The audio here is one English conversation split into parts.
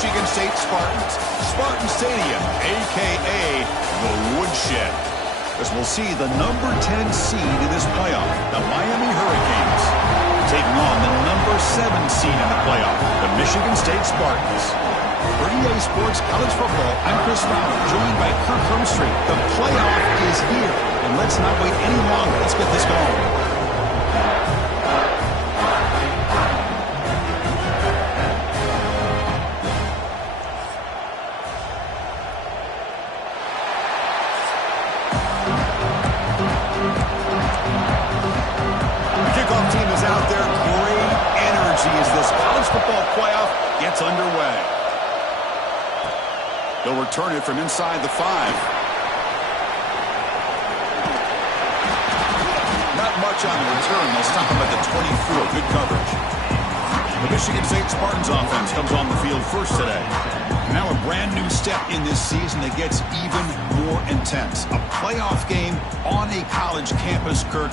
Michigan State Spartans. Spartan Stadium, a.k.a. the Woodshed. As we'll see the number 10 seed in this playoff, the Miami Hurricanes, taking on the number 7 seed in the playoff, the Michigan State Spartans. For EA Sports College Football, I'm Chris Fowler, joined by Kirk Hermstreet. The playoff is here, and let's not wait any longer. Let's get this going. Football playoff gets underway. They'll return it from inside the 5. Not much on the return. They'll stop him at the 24. Good coverage. The Michigan State Spartans offense comes on the field first today. Now a brand new step in this season that gets even more intense. A playoff game on a college campus, Kirk.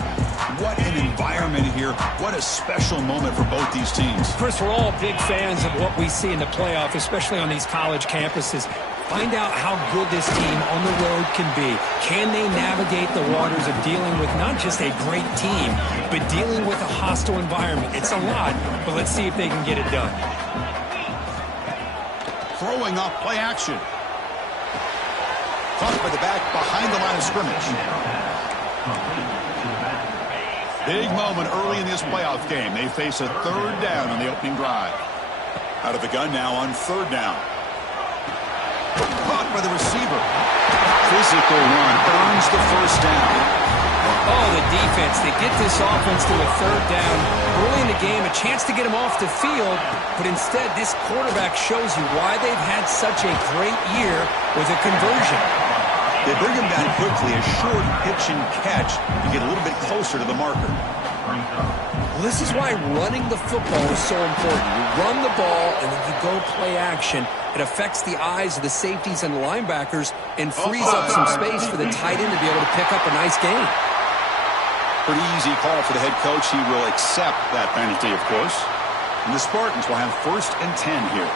What an environment here. What a special moment for both these teams. Chris, we're all big fans of what we see in the playoff, especially on these college campuses. Find out how good this team on the road can be. Can they navigate the waters of dealing with not just a great team, but dealing with a hostile environment? It's a lot, but let's see if they can get it done. Throwing off play action. Caught by the back behind the line of scrimmage. Big moment early in this playoff game. They face a 3rd down on the opening drive. Out of the gun now on 3rd down. Caught by the receiver. Physical run earns the 1st down. Oh, the defense. They get this offense to a 3rd down. Early in the game, a chance to get them off the field, but instead this quarterback shows you why they've had such a great year with a conversion. They bring him down quickly, a short pitch and catch to get a little bit closer to the marker. Well, this is why running the football is so important. You run the ball and then you go play action. It affects the eyes of the safeties and the linebackers and frees up some space for the tight end to be able to pick up a nice gain. Pretty easy call for the head coach. He will accept that penalty, of course. And the Spartans will have 1st and 10 here.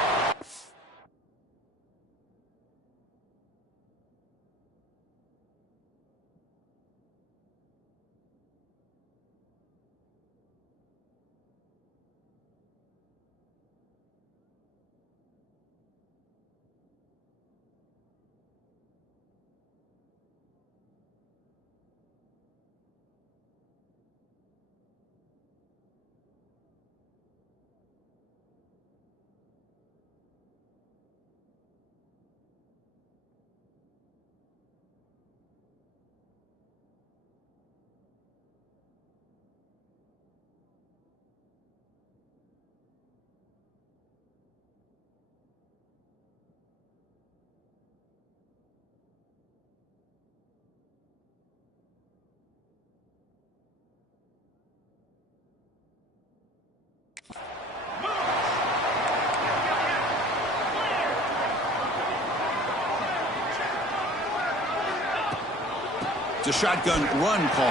It's a shotgun run call.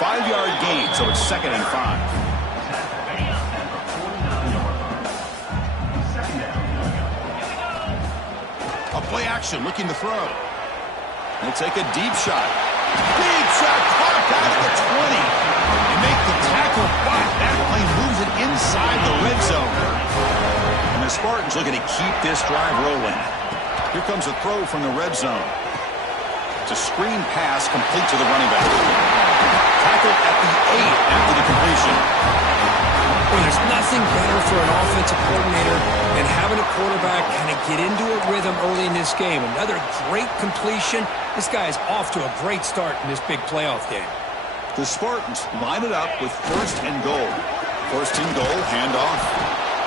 5-yard gain, so it's 2nd and 5. A play action, looking to throw. He'll take a deep shot. Deep shot, caught out of the 20. They make the tackle, but that play moves it inside the red zone. And the Spartans looking to keep this drive rolling. Here comes a throw from the red zone. It's a screen pass complete to the running back. Tackled at the 8 after the completion. Well, there's nothing better for an offensive coordinator than having a quarterback kind of get into a rhythm early in this game. Another great completion. This guy is off to a great start in this big playoff game. The Spartans line it up with 1st and goal. 1st and goal, handoff.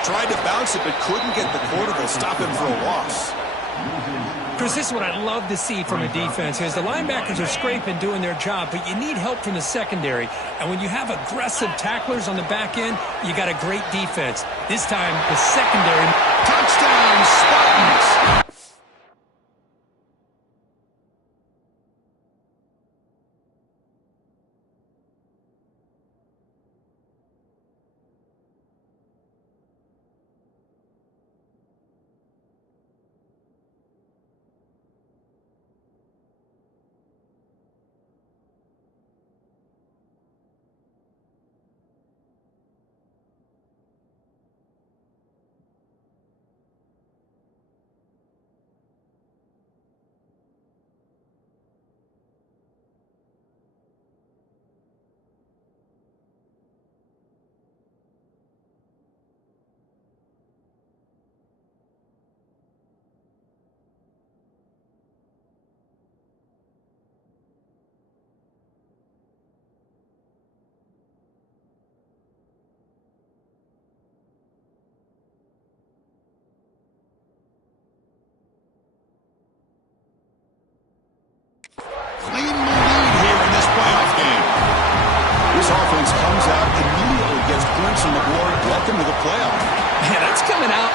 Tried to bounce it, but couldn't get the quarterback. Stop him for a loss. Chris, this is what I love to see from a defense is the linebackers are scraping, doing their job, but you need help from the secondary. And when you have aggressive tacklers on the back end, you got a great defense. This time, the secondary. Touchdown, Spartans!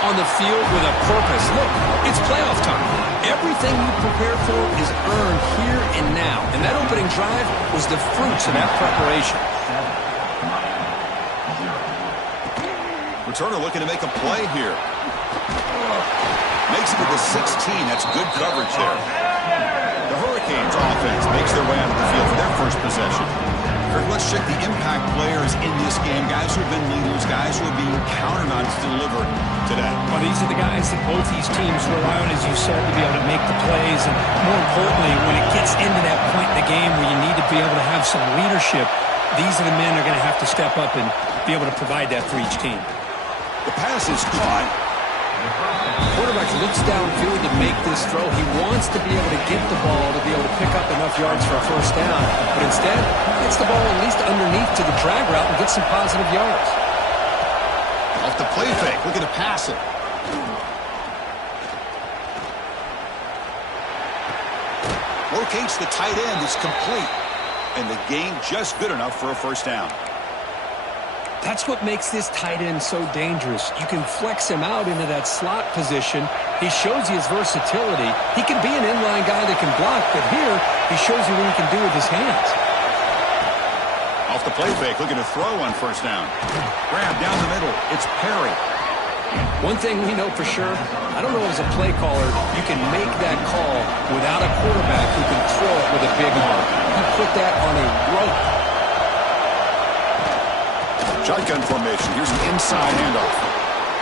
on the field with a purpose. Look, it's playoff time. Everything you prepared for is earned here and now. And that opening drive was the fruits of that preparation. Returner looking to make a play here. Makes it to the 16. That's good coverage there. The Hurricanes offense makes their way out of the field for their first possession. Let's check the impact players in this game. Guys who have been leaders, guys who are being counted on to deliver today. Well, these are the guys that both these teams rely on, as you said, to be able to make the plays. And more importantly, when it gets into that point in the game where you need to be able to have some leadership, these are the men that are going to have to step up and be able to provide that for each team. The pass is caught. Quarterback looks downfield to make this throw. He wants to be able to get the ball to be able to pick up enough yards for a first down. But instead, gets the ball at least underneath to the drag route and gets some positive yards. Off the play fake, looking to pass it. Locates the tight end. It's complete. And the gain just good enough for a first down. That's what makes this tight end so dangerous. You can flex him out into that slot position. He shows you his versatility. He can be an inline guy that can block, but here he shows you what he can do with his hands. Off the play fake, looking to throw on first down. Grab down the middle. It's Perry. One thing we know for sure, I don't know as a play caller, you can make that call without a quarterback who can throw it with a big arm. He put that on a rope. Shotgun formation. Here's an inside handoff.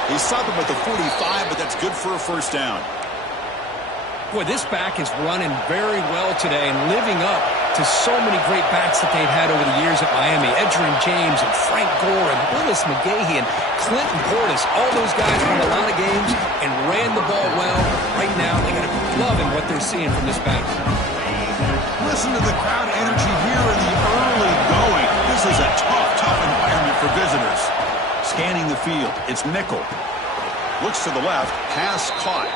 He's stopping with the 45, but that's good for a first down. Boy, this back is running very well today and living up to so many great backs that they've had over the years at Miami. Edgerrin James and Frank Gore and Willis McGahee and Clinton Portis. All those guys won a lot of games and ran the ball well. Right now, they got to be loving what they're seeing from this back. Listen to the crowd energy here in the early going. This is a tough environment for visitors. Scanning the field, it's nickel. Looks to the left, pass caught.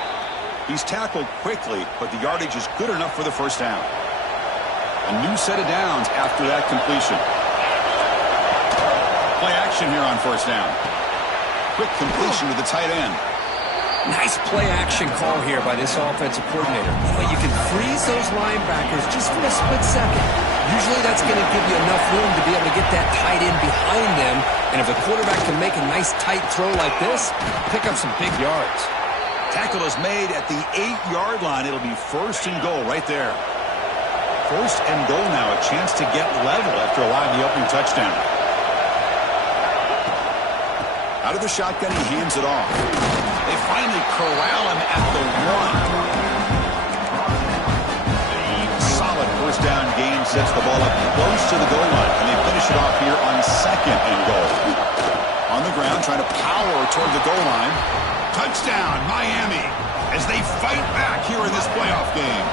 He's tackled quickly, but the yardage is good enough for the first down. A new set of downs after that completion. Play action here on first down. Quick completion to the tight end. Nice play-action call here by this offensive coordinator. But you can freeze those linebackers just for a split second. Usually that's going to give you enough room to be able to get that tight end behind them. And if a quarterback can make a nice tight throw like this, pick up some big yards. Tackle is made at the 8-yard line. It'll be first and goal right there. First and goal now. A chance to get level after allowing the opening touchdown. Out of the shotgun, he hands it off. They finally corral him at the 1. Solid first down gain sets the ball up close to the goal line. And they finish it off here on second and goal. On the ground, trying to power toward the goal line. Touchdown, Miami, as they fight back here in this playoff game.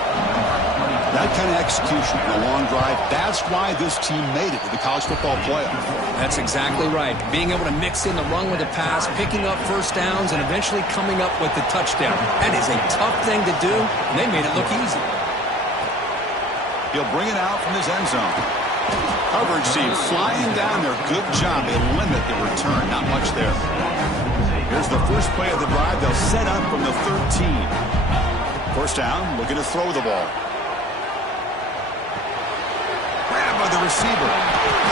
That kind of execution in a long drive, that's why this team made it to the college football playoff. That's exactly right. Being able to mix in the run with the pass, picking up first downs, and eventually coming up with the touchdown. That is a tough thing to do, and they made it look easy. He'll bring it out from his end zone. Coverage team flying down there. Good job. They limit the return. Not much there. Here's the first play of the drive. They'll set up from the 13. First down, looking to throw the ball. Grab by the receiver.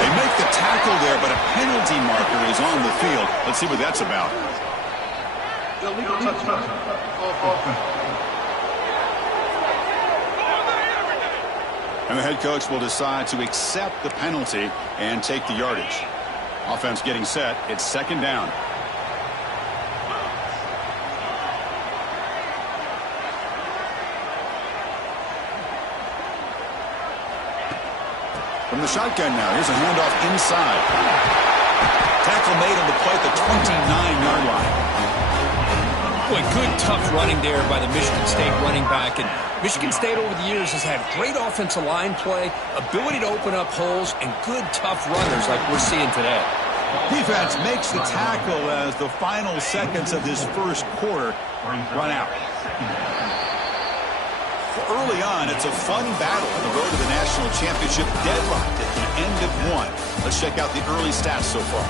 They make the tackle there, but a penalty marker is on the field. Let's see what that's about. Illegal touchdown. And the head coach will decide to accept the penalty and take the yardage. Offense getting set. It's second down. From the shotgun now. Here's a handoff inside. Tackle made on the play at the 29-yard line. Boy, good tough running there by the Michigan State running back. And Michigan State over the years has had great offensive line play, ability to open up holes, and good tough runners like we're seeing today. Defense makes the tackle as the final seconds of this first quarter run out. Early on, it's a fun battle on the road to the national championship, deadlocked at the end of one. Let's check out the early stats so far.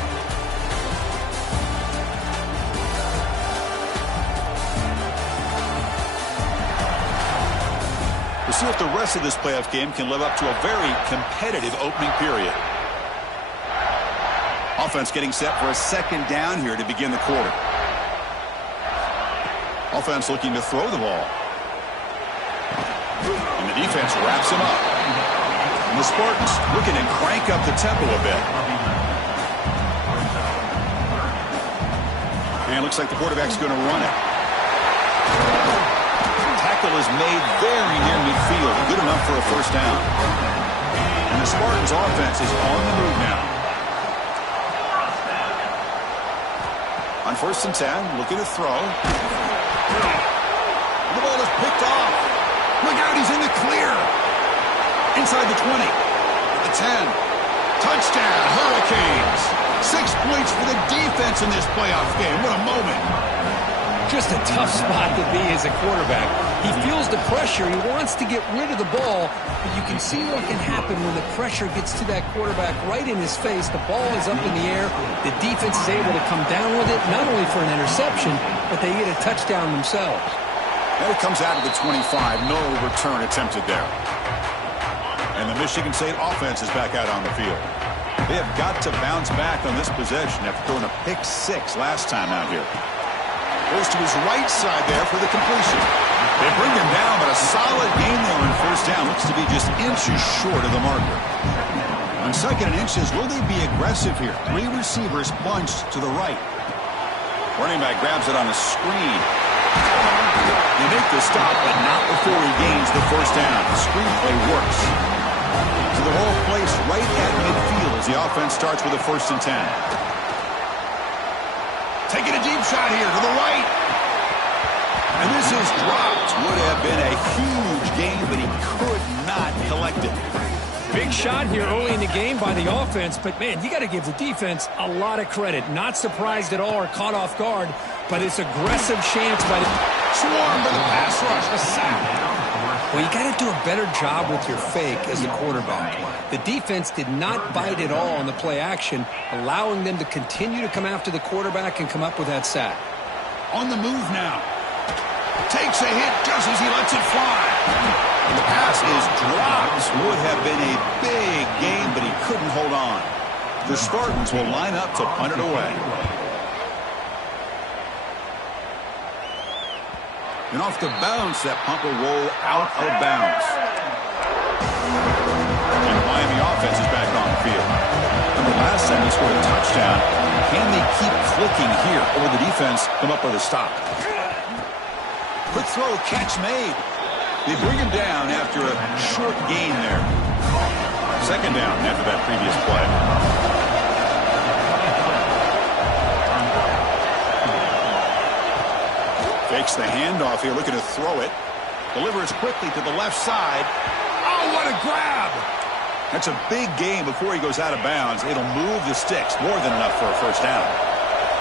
see if the rest of this playoff game can live up to a very competitive opening period. Offense getting set for a second down here to begin the quarter. Offense looking to throw the ball. And the defense wraps him up. And the Spartans looking to crank up the tempo a bit. And it looks like the quarterback's going to run it. Tackle is made very near midfield. Good enough for a first down. And the Spartans offense is on the move now. On 1st and 10, looking to throw. The ball is picked off. Look out, he's in the clear. Inside the 20. The 10. Touchdown, Hurricanes. 6 points for the defense in this playoff game. What a moment. Just a tough spot to be as a quarterback. He feels the pressure. He wants to get rid of the ball, but you can see what can happen when the pressure gets to that quarterback right in his face. The ball is up in the air. The defense is able to come down with it, not only for an interception, but they get a touchdown themselves. And it comes out of the 25. No return attempted there. And the Michigan State offense is back out on the field. They have got to bounce back on this possession after throwing a pick 6 last time out here. Goes to his right side there for the completion. They bring him down, but a solid gain there on first down. Looks to be just inches short of the marker. On 2nd and inches, will they be aggressive here? 3 receivers bunched to the right. Running back grabs it on a screen. They make the stop, but not before he gains the first down. The screen play works. So the whole place right at midfield as the offense starts with a 1st and 10. Taking a deep shot here to the right. And this is dropped. Would have been a huge gain, but he could not collect it. Big shot here early in the game by the offense, but, man, you got to give the defense a lot of credit. Not surprised at all or caught off guard, but it's aggressive chance by the... Swarm for the pass rush. A sack. Well, you got to do a better job with your fake as the quarterback. The defense did not bite at all on the play action, allowing them to continue to come after the quarterback and come up with that sack. On the move now. Takes a hit just as he lets it fly. And the pass is dropped. Would have been a big gain, but he couldn't hold on. The Spartans will line up to punt it away. And off the bounce, that punt will roll out of bounds. And the Miami offense is back on the field. And the last time they scored a touchdown, can they keep clicking here? Or will the defense come up with a stop? Quick throw, catch made. They bring him down after a short gain there. 2nd down after that previous play. Fakes the handoff here, looking to throw it. Delivers quickly to the left side. Oh, what a grab! That's a big gain before he goes out of bounds. It'll move the sticks, more than enough for a first down.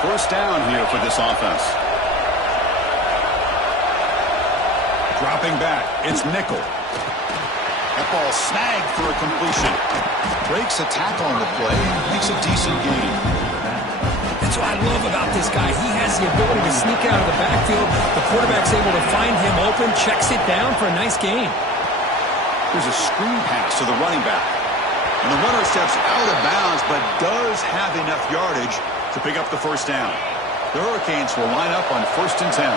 First down here for this offense. Dropping back, it's nickel. That ball snagged for a completion. Breaks a tackle on the play, makes a decent gain. That's what I love about this guy. He has the ability to sneak out of the backfield. The quarterback's able to find him open, checks it down for a nice gain. There's a screen pass to the running back. And the runner steps out of bounds, but does have enough yardage to pick up the first down. The Hurricanes will line up on 1st and 10.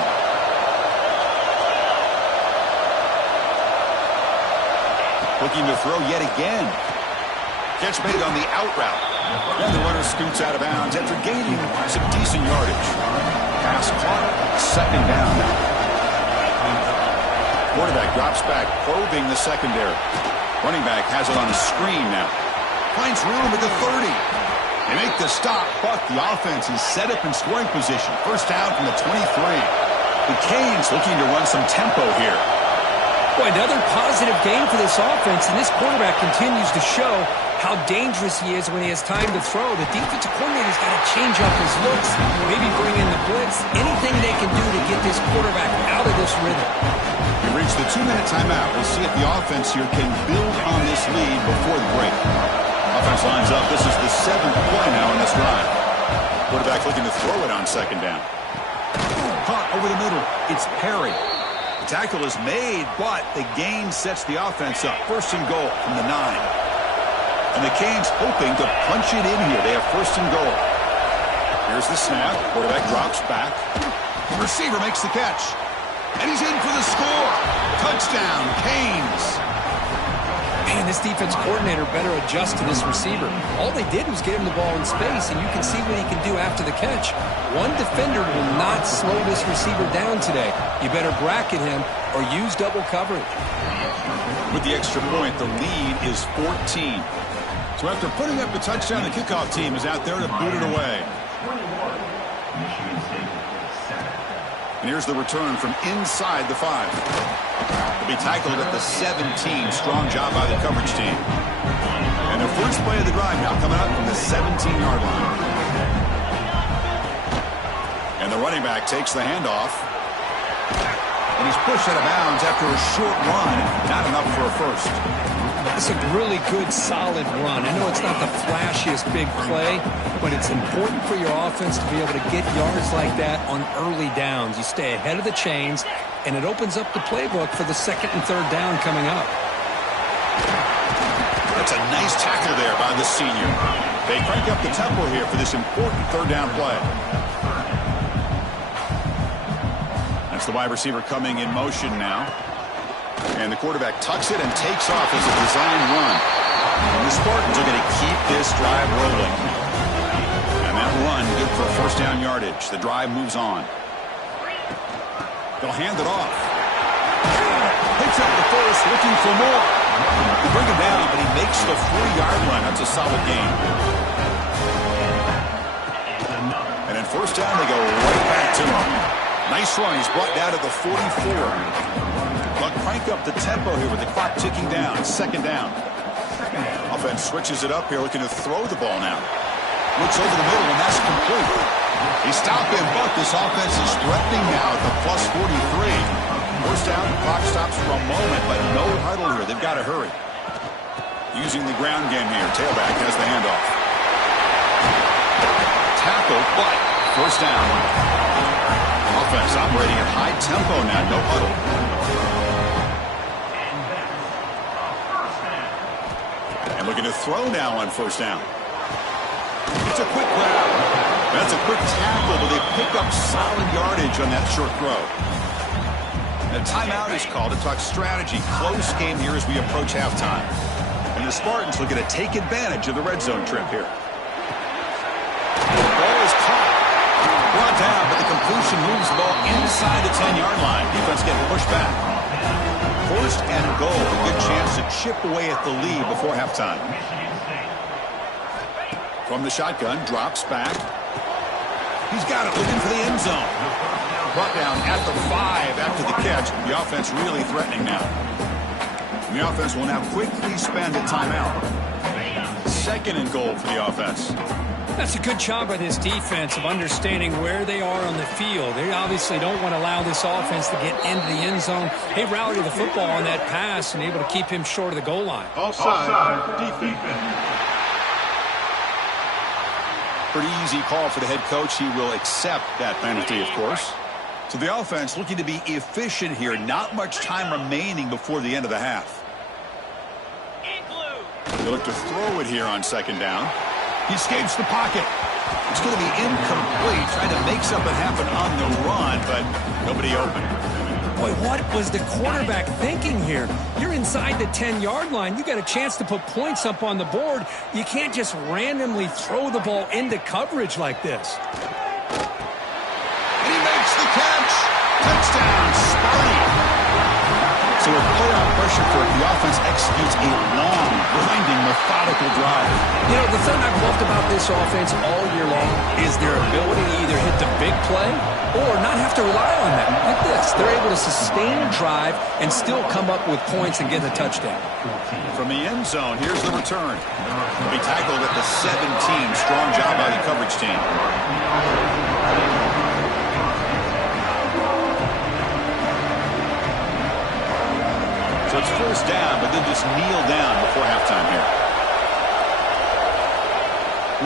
Looking to throw yet again. Catch made on the out route. And the runner scoots out of bounds after gaining some decent yardage. Pass caught. 2nd down now. Quarterback drops back, probing the secondary. Running back has it on the screen now. Finds room at the 30. They make the stop, but the offense is set up in scoring position. First down from the 23. The Canes looking to run some tempo here. Boy, another positive game for this offense, and this quarterback continues to show how dangerous he is when he has time to throw. The defensive coordinator's got to change up his looks, maybe bring in the blitz, anything they can do to get this quarterback out of this rhythm. We reach the 2-minute timeout. We'll see if the offense here can build on this lead before the break. Offense lines up. This is the 7th play now in this drive. Quarterback looking to throw it on 2nd down. Caught over the middle. It's Perry. The tackle is made, but the gain sets the offense up. First and goal from the 9. And the Canes hoping to punch it in here. They have first and goal. Here's the snap. Quarterback drops back. The receiver makes the catch. And he's in for the score. Touchdown, Canes. Man, this defense coordinator better adjust to this receiver. All they did was get him the ball in space, and you can see what he can do after the catch. One defender will not slow this receiver down today. You better bracket him or use double coverage. With the extra point, the lead is 14. So after putting up the touchdown, the kickoff team is out there to boot it away. And here's the return from inside the 5. They'll be tackled at the 17. Strong job by the coverage team. And the first play of the drive now coming up from the 17-yard line. And the running back takes the handoff. And he's pushed out of bounds after a short run. Not enough for a first. That's a really good, solid run. I know it's not the flashiest big play, but it's important for your offense to be able to get yards like that on early downs. You stay ahead of the chains, and it opens up the playbook for the second and third down coming up. That's a nice tackle there by the senior. They crank up the tempo here for this important third down play. That's the wide receiver coming in motion now. And the quarterback tucks it and takes off as a design run. And the Spartans are going to keep this drive rolling. And that run good for first down yardage. The drive moves on. They'll hand it off. Picks up the first, looking for more. They bring him down, but he makes the 4-yard line. That's a solid gain. And then first down, they go right back to him. Nice run. He's brought down to the 44. They'll crank up the tempo here with the clock ticking down. Second down. Offense switches it up here, looking to throw the ball now. Looks over the middle, and that's complete. He stopped him, but this offense is threatening now at the plus 43. First down, the clock stops for a moment, but no huddle here. They've got to hurry. Using the ground game here. Tailback has the handoff. Tackle, but first down. Offense operating at high tempo now. No huddle. And looking to throw now on first down. It's a quick grab. That's a quick tackle, but they pick up solid yardage on that short throw. And a timeout is called to talk strategy. Close game here as we approach halftime. And the Spartans looking to take advantage of the red zone trip here. The ball is caught. Brought down, but the completion moves the ball inside the 10-yard line. Defense getting pushed back. First and goal. A good chance to chip away at the lead before halftime. From the shotgun, drops back. He's got it, looking for the end zone. Brought down at the 5 after the catch. The offense really threatening now. And the offense will now quickly spend a timeout. Second and goal for the offense. That's a good job by this defense of understanding where they are on the field. They obviously don't want to allow this offense to get into the end zone. They rallied the football on that pass and able to keep him short of the goal line. Offside, defense. Pretty easy call for the head coach. He will accept that penalty, of course. So the offense looking to be efficient here. Not much time remaining before the end of the half. They look to throw it here on second down. He escapes the pocket. It's going to be incomplete. Trying to make something happen on the run, but nobody open. Boy, what was the quarterback thinking here? You're inside the 10-yard line. You got a chance to put points up on the board. You can't just randomly throw the ball into coverage like this. And he makes the catch. Touchdown, Sparty. So with playoff pressure for it, the offense executes a long, grinding, methodical drive. You know, the thing I've loved about this offense all year long is their ability to either hit the big play or not have to rely on that. Like this, they're able to sustain a drive and still come up with points and get a touchdown. From the end zone, here's the return. He'll be tackled at the 17. Strong job by the coverage team. So it's first down, but then just kneel down before halftime here.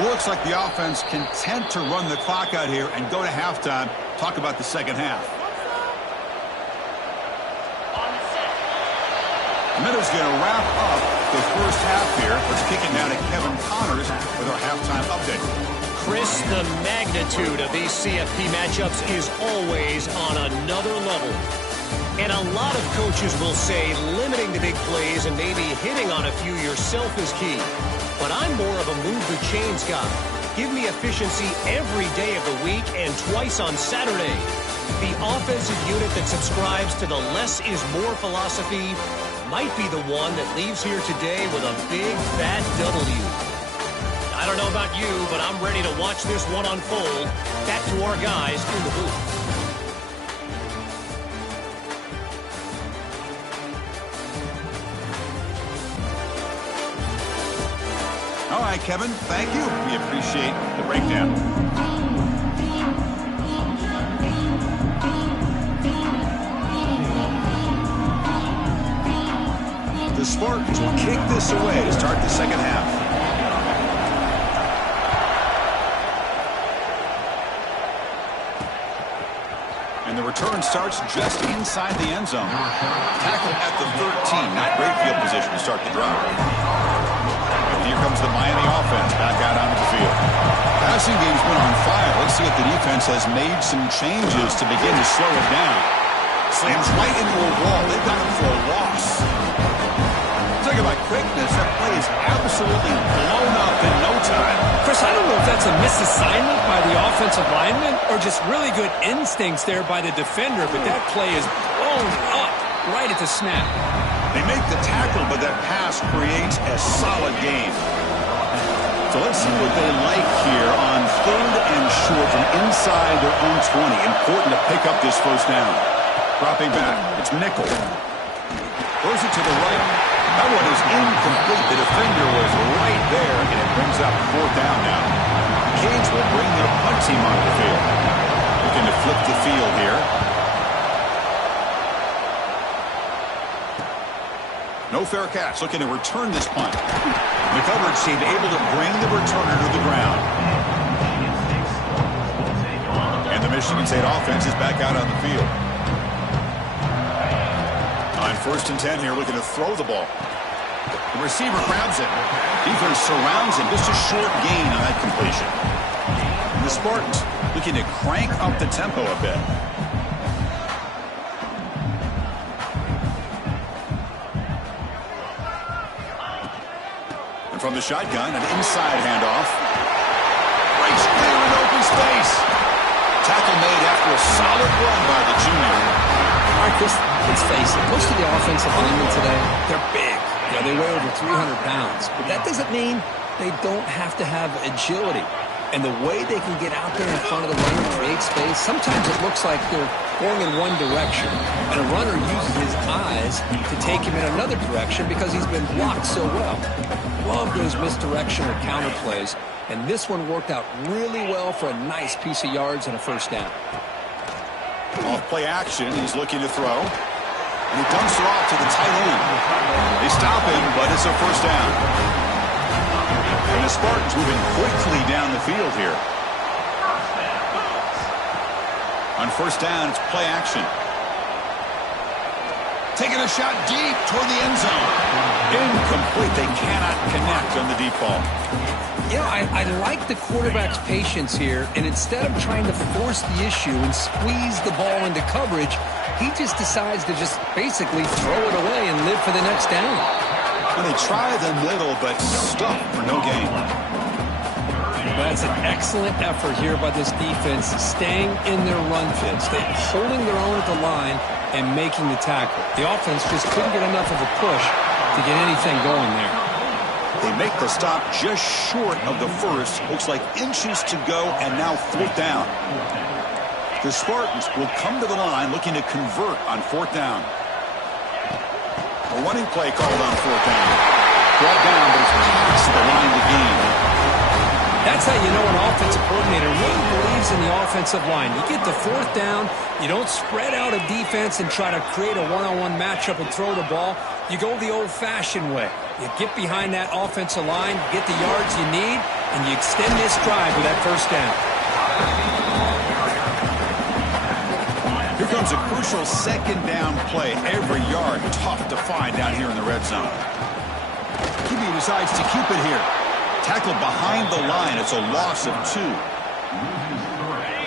Looks like the offense content to run the clock out here and go to halftime. Talk about the second half. Minuta's going to wrap up the first half here. Let's kick it now to Kevin Connors with our halftime update. Chris, the magnitude of these CFP matchups is always on another level. And a lot of coaches will say limiting the big plays and maybe hitting on a few yourself is key. But I'm more of a move the chains guy. Give me efficiency every day of the week and twice on Saturday. The offensive unit that subscribes to the less is more philosophy might be the one that leaves here today with a big fat W. I don't know about you, but I'm ready to watch this one unfold. Back to our guys in the booth. All right, Kevin, thank you. We appreciate the breakdown. The Spartans will kick this away to start the second half. And the return starts just inside the end zone. Tackle at the 13. Not great field position to start the drive. Here comes the Miami offense back out onto the field. Passing game's been on fire. Let's see if the defense has made some changes to begin to slow it down. Slams right into a wall. They've got him for a loss. Talk about quickness. That play is absolutely blown up in no time. Chris, I don't know if that's a misassignment by the offensive lineman or just really good instincts there by the defender, but that play is blown up right at the snap. They make the tackle, but that pass creates a solid gain. So let's see what they like here on 3rd and short from inside their own 20. Important to pick up this first down. Dropping back, it's Nickel. Throws it to the right. That one is incomplete. The defender was right there, and it brings up 4th down now. Canes will bring their punt team onto the field. Looking to flip the field here. No fair catch, looking to return this punt. The coverage team able to bring the returner to the ground. And the Michigan State offense is back out on the field. On 1st and 10 here, looking to throw the ball. The receiver grabs it. Defense surrounds him. Just a short gain on that completion. And the Spartans looking to crank up the tempo a bit. From the shotgun, an inside handoff. Breaks clear in open space. Tackle made after a solid run by the junior. All right, Chris, let's face it. Most of the offensive linemen today, they're big. You know, they weigh over 300 pounds. But that doesn't mean they don't have to have agility. And the way they can get out there in front of the runner and create space, sometimes it looks like they're going in one direction. And a runner uses his eyes to take him in another direction because he's been blocked so well. Love those misdirection or counter plays. And this one worked out really well for a nice piece of yards and a first down. Off play action, he's looking to throw. And he dumps it off to the tight end. They stop him, but it's a first down. And the Spartans moving quickly down the field here. On first down, it's play action. Taking a shot deep toward the end zone. Incomplete. They cannot connect on the deep ball. You know, I like the quarterback's patience here, and instead of trying to force the issue and squeeze the ball into coverage, he just decides to just basically throw it away and live for the next down. And they try the middle, but stuck for no gain. That's an excellent effort here by this defense, staying in their run fits. They're holding their own at the line and making the tackle. The offense just couldn't get enough of a push to get anything going there. They make the stop just short of the first. Looks like inches to go, and now 4th down. The Spartans will come to the line looking to convert on 4th down. A running play called on 4th down. Brought down, but it's past the line to gain. That's how you know an offensive coordinator really believes in the offensive line. You get the 4th down, you don't spread out a defense and try to create a one-on-one matchup and throw the ball. You go the old-fashioned way. You get behind that offensive line, get the yards you need, and you extend this drive with that first down. Here comes a crucial second down play. Every yard tough to find down here in the red zone. QB decides to keep it here. Tackled behind the line. It's a loss of 2.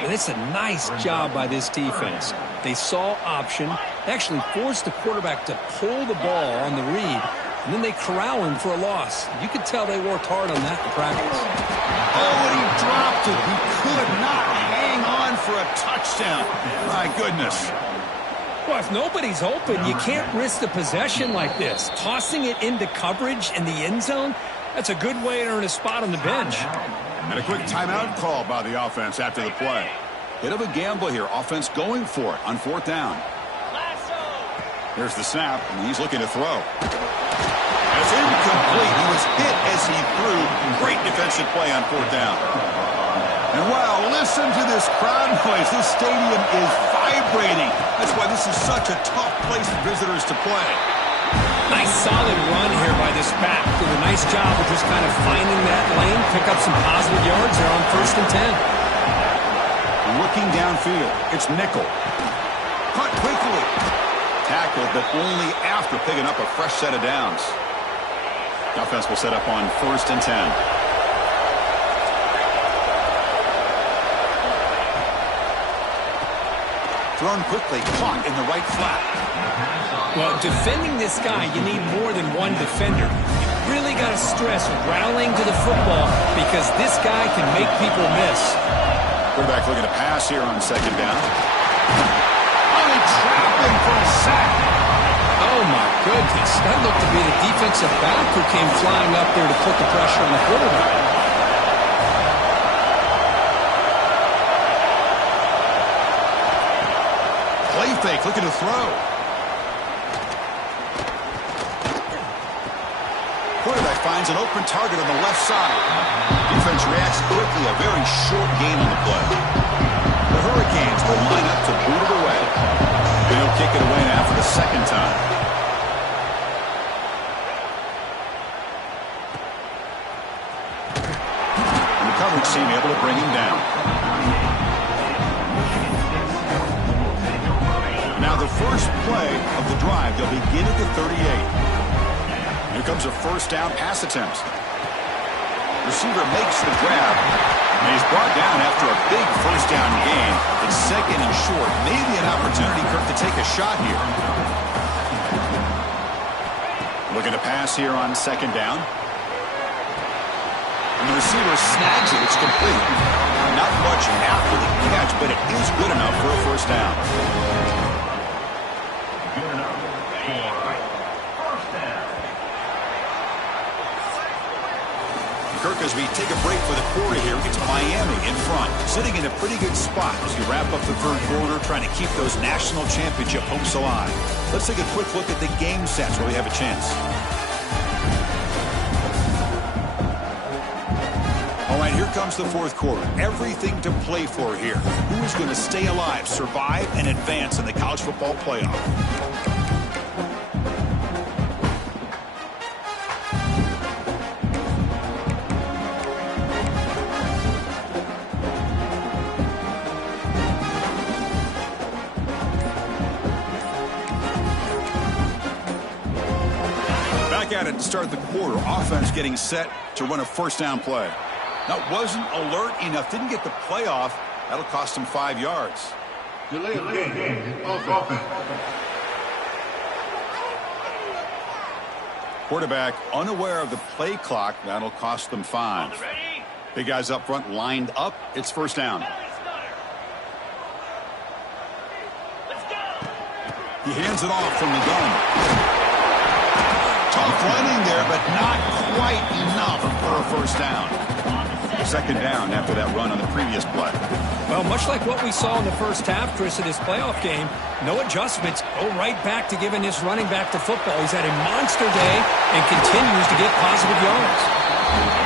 And it's a nice job by this defense. They saw option, actually forced the quarterback to pull the ball on the read, and then they corral him for a loss. You could tell they worked hard on that in practice. Oh, and he dropped it. He could not hang on for a touchdown. My goodness. Well, if nobody's open, you can't risk the possession like this. Tossing it into coverage in the end zone, that's a good way to earn a spot on the bench. And a quick timeout call by the offense after the play. Bit of a gamble here. Offense going for it on 4th down. Here's the snap, and he's looking to throw. It's incomplete. He was hit as he threw. Great defensive play on 4th down. And wow, listen to this crowd noise. This stadium is vibrating. That's why this is such a tough place for visitors to play. Nice solid run here by this back. Did a nice job of just kind of finding that lane, pick up some positive yards there on 1st and 10. Looking downfield, it's nickel. Cut quickly. Tackled, but only after picking up a fresh set of downs. The offense will set up on 1st and 10. Thrown quickly, caught in the right flat. Well, defending this guy, you need more than one defender. You really got to stress rallying to the football because this guy can make people miss. Quarterback looking to pass here on 2nd down. Only trapping for a sack. Oh, my goodness. That looked to be the defensive back who came flying up there to put the pressure on the quarterback. Play fake, looking to throw. Quarterback finds an open target on the left side. Defense reacts quickly, a very short gain on the play. The Hurricanes will line up to boot it away. And he'll kick it away now for the 2nd time. And the coverage team able to bring him down. Now the first play of the drive, they'll begin at the 38. Here comes a 1st down pass attempt. Receiver makes the grab, and he's brought down after a big 1st down gain. It's 2nd and short. Maybe an opportunity, Kirk, to take a shot here. Looking to pass here on 2nd down. And the receiver snags it. It's complete. Not much after the catch, but it is good enough for a 1st down. Kirk, as we take a break for the quarter here, we get to Miami in front, sitting in a pretty good spot as we wrap up the 3rd quarter, trying to keep those national championship hopes alive. Let's take a quick look at the game stats where we have a chance. All right, here comes the 4th quarter. Everything to play for here. Who is going to stay alive, survive, and advance in the college football playoff? At it to start the quarter. Offense getting set to run a 1st down play. Now, wasn't alert enough. Didn't get the play off. That'll cost him 5 yards. Delay of game. Offense. Quarterback unaware of the play clock. That'll cost them 5. Big guys up front lined up. It's 1st down. He hands it off from the gun. Tough running there, but not quite enough for a 1st down. 2nd down after that run on the previous play. Well, much like what we saw in the 1st half, Chris, of this playoff game, no adjustments. Go right back to giving this running back to football. He's had a monster day and continues to get positive yards.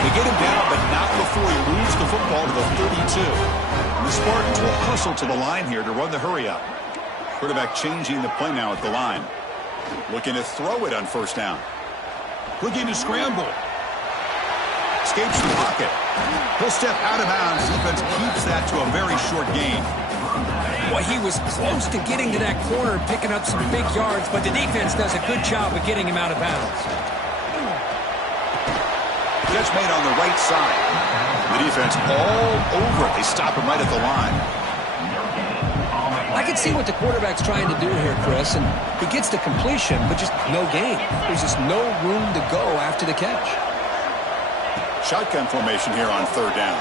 They get him down, but not before he moves the football to the 32. And the Spartans will hustle to the line here to run the hurry-up. Quarterback changing the play now at the line. Looking to throw it on 1st down. Looking to scramble. Escapes the pocket. He'll step out of bounds. Defense keeps that to a very short gain. Well, he was close to getting to that corner and picking up some big yards, but the defense does a good job of getting him out of bounds. Catch made on the right side. The defense all over it. They stop him right at the line. I can see what the quarterback's trying to do here, Chris, and he gets the completion, but just no gain. There's just no room to go after the catch. Shotgun formation here on third down.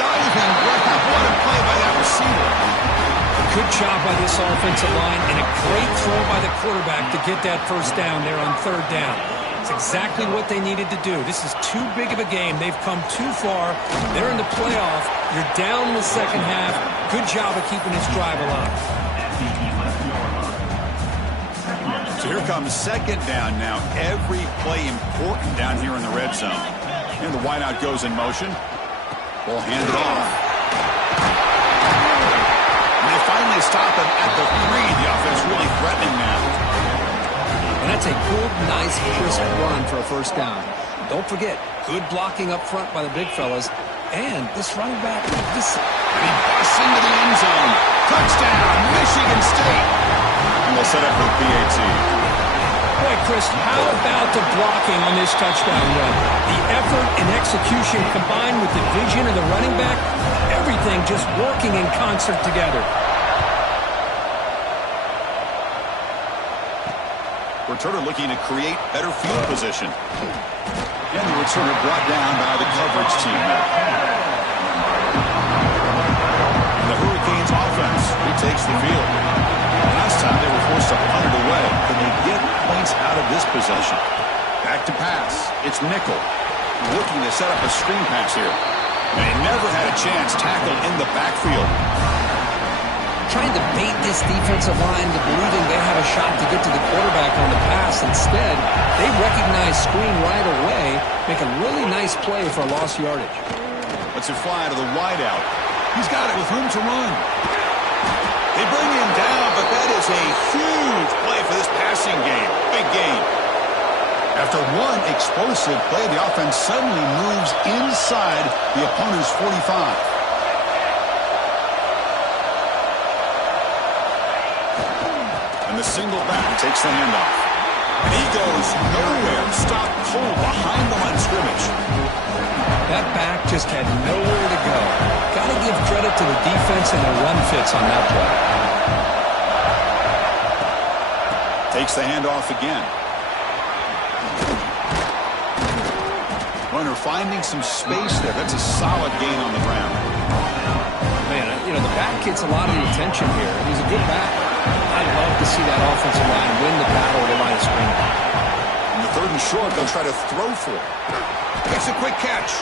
Diving grab. What a play by that receiver. Good job by this offensive line and a great throw by the quarterback to get that first down there on third down. It's exactly what they needed to do. This is too big of a game. They've come too far. They're in the playoff. You're down in the second half. Good job of keeping this drive alive. So here comes second down now. Every play important down here in the red zone. And the wideout goes in motion. Ball handed off. And they finally stop him at the 3. The offense really threatening now. And that's a good, nice, crisp run for a first down. Don't forget, good blocking up front by the big fellas. And this running back, and he busts into the end zone. Touchdown, Michigan State. And they'll set up for the PAT. Boy, Chris, how about the blocking on this touchdown run? The effort and execution combined with the vision of the running back, everything just working in concert together. Returner looking to create better field position. And the returner brought down by the coverage team. And the Hurricanes offense retakes the field. Last time they were forced to punt it away. Can they get points out of this possession? Back to pass. It's Nickel looking to set up a screen pass here. They never had a chance tackled in the backfield. Trying to bait this defensive line into believing they have a shot to get to the quarterback on the pass. Instead, they recognize screen right away, make a really nice play for a lost yardage. Lets it fly to the wideout. He's got it with room to run. They bring him down, but that is a huge play for this passing game. Big game. After one explosive play, the offense suddenly moves inside the opponent's 45. And the single back takes the handoff. And he goes nowhere. Stop cold behind the line of scrimmage. That back just had nowhere to go. Got to give credit to the defense and the run fits on that play. Takes the handoff again. Runner finding some space there. That's a solid gain on the ground. Man, you know, the back gets a lot of the attention here. He's a good back. I'd love to see that offensive line win the battle of the line of scrimmage. In the third and short, they'll try to throw for it. Makes a quick catch.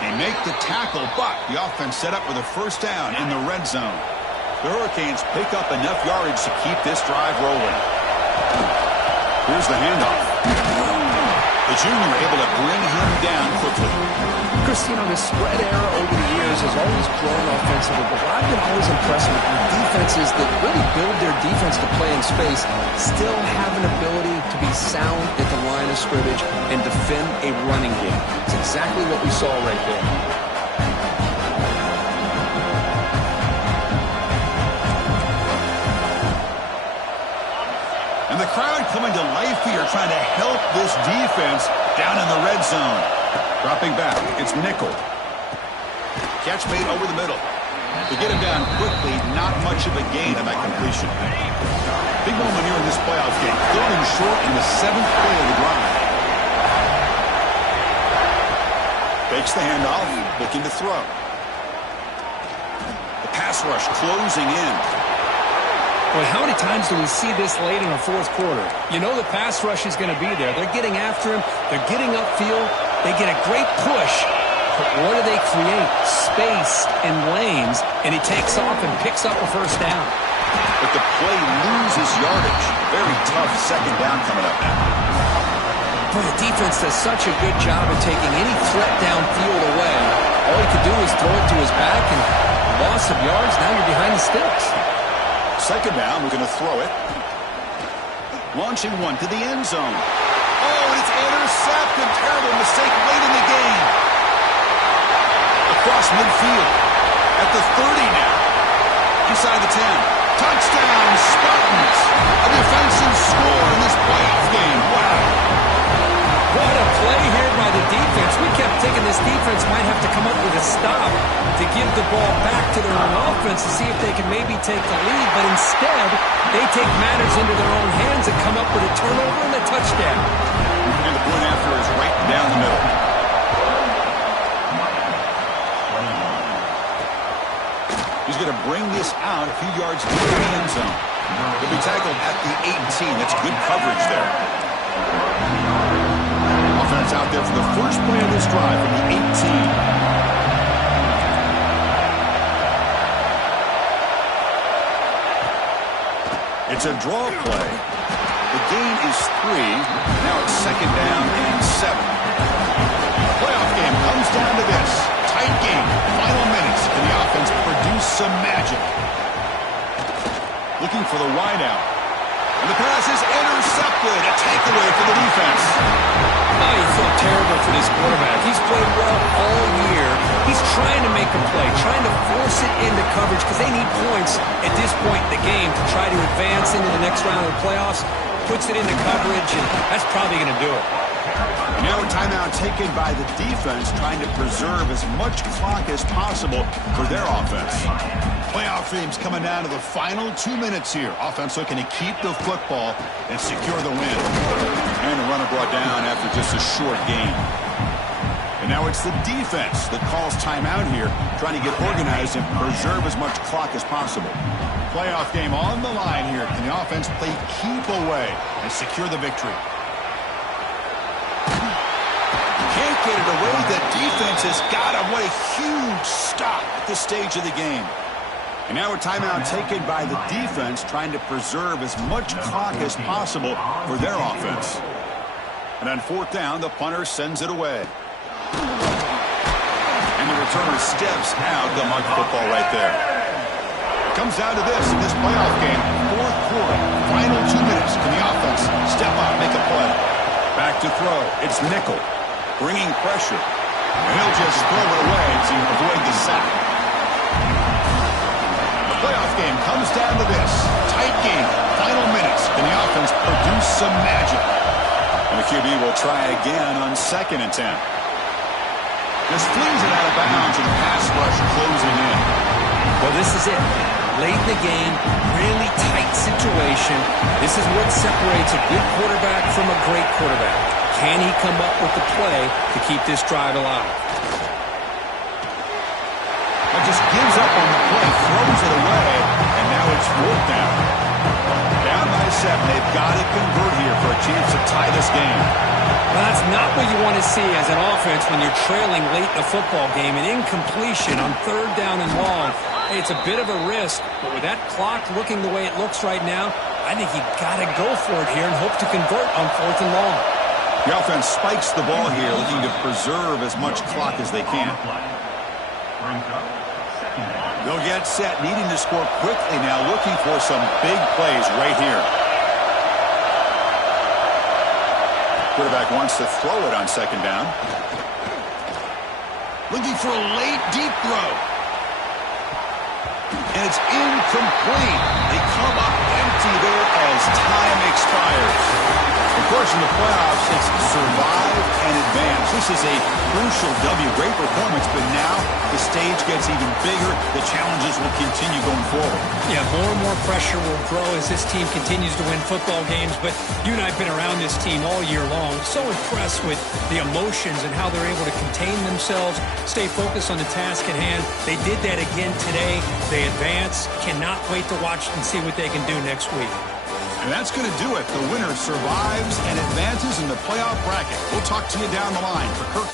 They make the tackle, but the offense set up for the first down in the red zone. The Hurricanes pick up enough yardage to keep this drive rolling. Here's the handoff. The junior able to bring him down quickly. Chris, you know, the spread era over the years has always grown offensively, but what I've been always impressed with defenses that really build their defense to play in space still have an ability to be sound at the line of scrimmage and defend a running game. It's exactly what we saw right there. And the crowd coming to life here, trying to help this defense down in the red zone. Dropping back, it's Nickel. Catch made over the middle. To get him down quickly, not much of a gain on that completion. Big moment here in this playoff game. Third and short in the 7th play of the drive. Takes the handoff, looking to throw. The pass rush closing in. Boy, how many times do we see this late in the fourth quarter? You know the pass rush is going to be there. They're getting after him. They're getting upfield. They get a great push. But what do they create? Space and lanes. And he takes off and picks up a first down. But the play loses yardage. Very tough second down coming up now. Boy, the defense does such a good job of taking any threat downfield away. All he could do is throw it to his back and loss of yards. Now you're behind the sticks. Second down, we're going to throw it. Launching one to the end zone. Oh, and it's intercepted. Terrible mistake late in the game. Across midfield. At the 30 now. inside the 10. Touchdown, Spartans. A defensive score in this playoff game. Wow. What a play here by the defense. We kept thinking this defense might have to come up with a stop to give the ball back to their own offense to see if they can maybe take the lead. But instead, they take matters into their own hands and come up with a turnover and a touchdown. And the point after is right down the middle. He's going to bring this out a few yards deep in the end zone. He'll be tackled at the 18. That's good coverage there. Offense out there for the first play of this drive from the 18. It's a draw play. The gain is 3. Now it's second down and 7. Playoff game comes down to this. Tight game. Final minutes. Can the offense produce some magic? Looking for the wideout. And the pass is intercepted. A takeaway for the defense. Oh, you feel terrible for this quarterback. He's played well all year. He's trying to make a play, trying to force it into coverage because they need points at this point in the game to try to advance into the next round of the playoffs. Puts it into coverage, and that's probably going to do it. And now a timeout taken by the defense, trying to preserve as much clock as possible for their offense. Playoff games coming down to the final 2 minutes here. Offense looking to keep the football and secure the win. And the runner brought down after just a short gain. And now it's the defense that calls timeout here, trying to get organized and preserve as much clock as possible. Playoff game on the line here. Can the offense play keep away and secure the victory? Can't get it away. The defense has got him. What a huge stop at this stage of the game. And now a timeout taken by the defense, trying to preserve as much clock as possible for their offense. And on fourth down, the punter sends it away. And the returner steps out. The mark football right there. It comes down to this in this playoff game. Fourth quarter, final 2 minutes. Can the offense step up, make a play? Back to throw. It's Nickel, bringing pressure. And he'll just throw it away to avoid the sack. The playoff game comes down to this. Tight game, final minutes. Can the offense produce some magic? And the QB will try again on 2nd and 10. Just flings it out of bounds and the pass rush closing in. Well, this is it. Late in the game, really tight situation. This is what separates a good quarterback from a great quarterback. Can he come up with the play to keep this drive alive? Just gives up on the play, throws it away, and now it's 4th down. Down by 7. They've got to convert here for a chance to tie this game. Well, that's not what you want to see as an offense when you're trailing late in a football game. An incompletion on 3rd down and long. Hey, it's a bit of a risk, but with that clock looking the way it looks right now, I think you've got to go for it here and hope to convert on 4th and long. The offense spikes the ball here, looking to preserve as much clock as they can. They'll get set, needing to score quickly now, looking for some big plays right here. Quarterback wants to throw it on 2nd down. Looking for a late, deep throw. And it's incomplete. They come up empty there as time expires. Of course, in the playoffs, it's survive and advance. This is a crucial W. Great performance, but now the stage gets even bigger. The challenges will continue going forward. Yeah, more and more pressure will grow as this team continues to win football games. But you and I have been around this team all year long. So impressed with the emotions and how they're able to contain themselves, stay focused on the task at hand. They did that again today. They advance. Cannot wait to watch and see what they can do next week. And that's going to do it. The winner survives and advances in the playoff bracket. We'll talk to you down the line. For Kirk.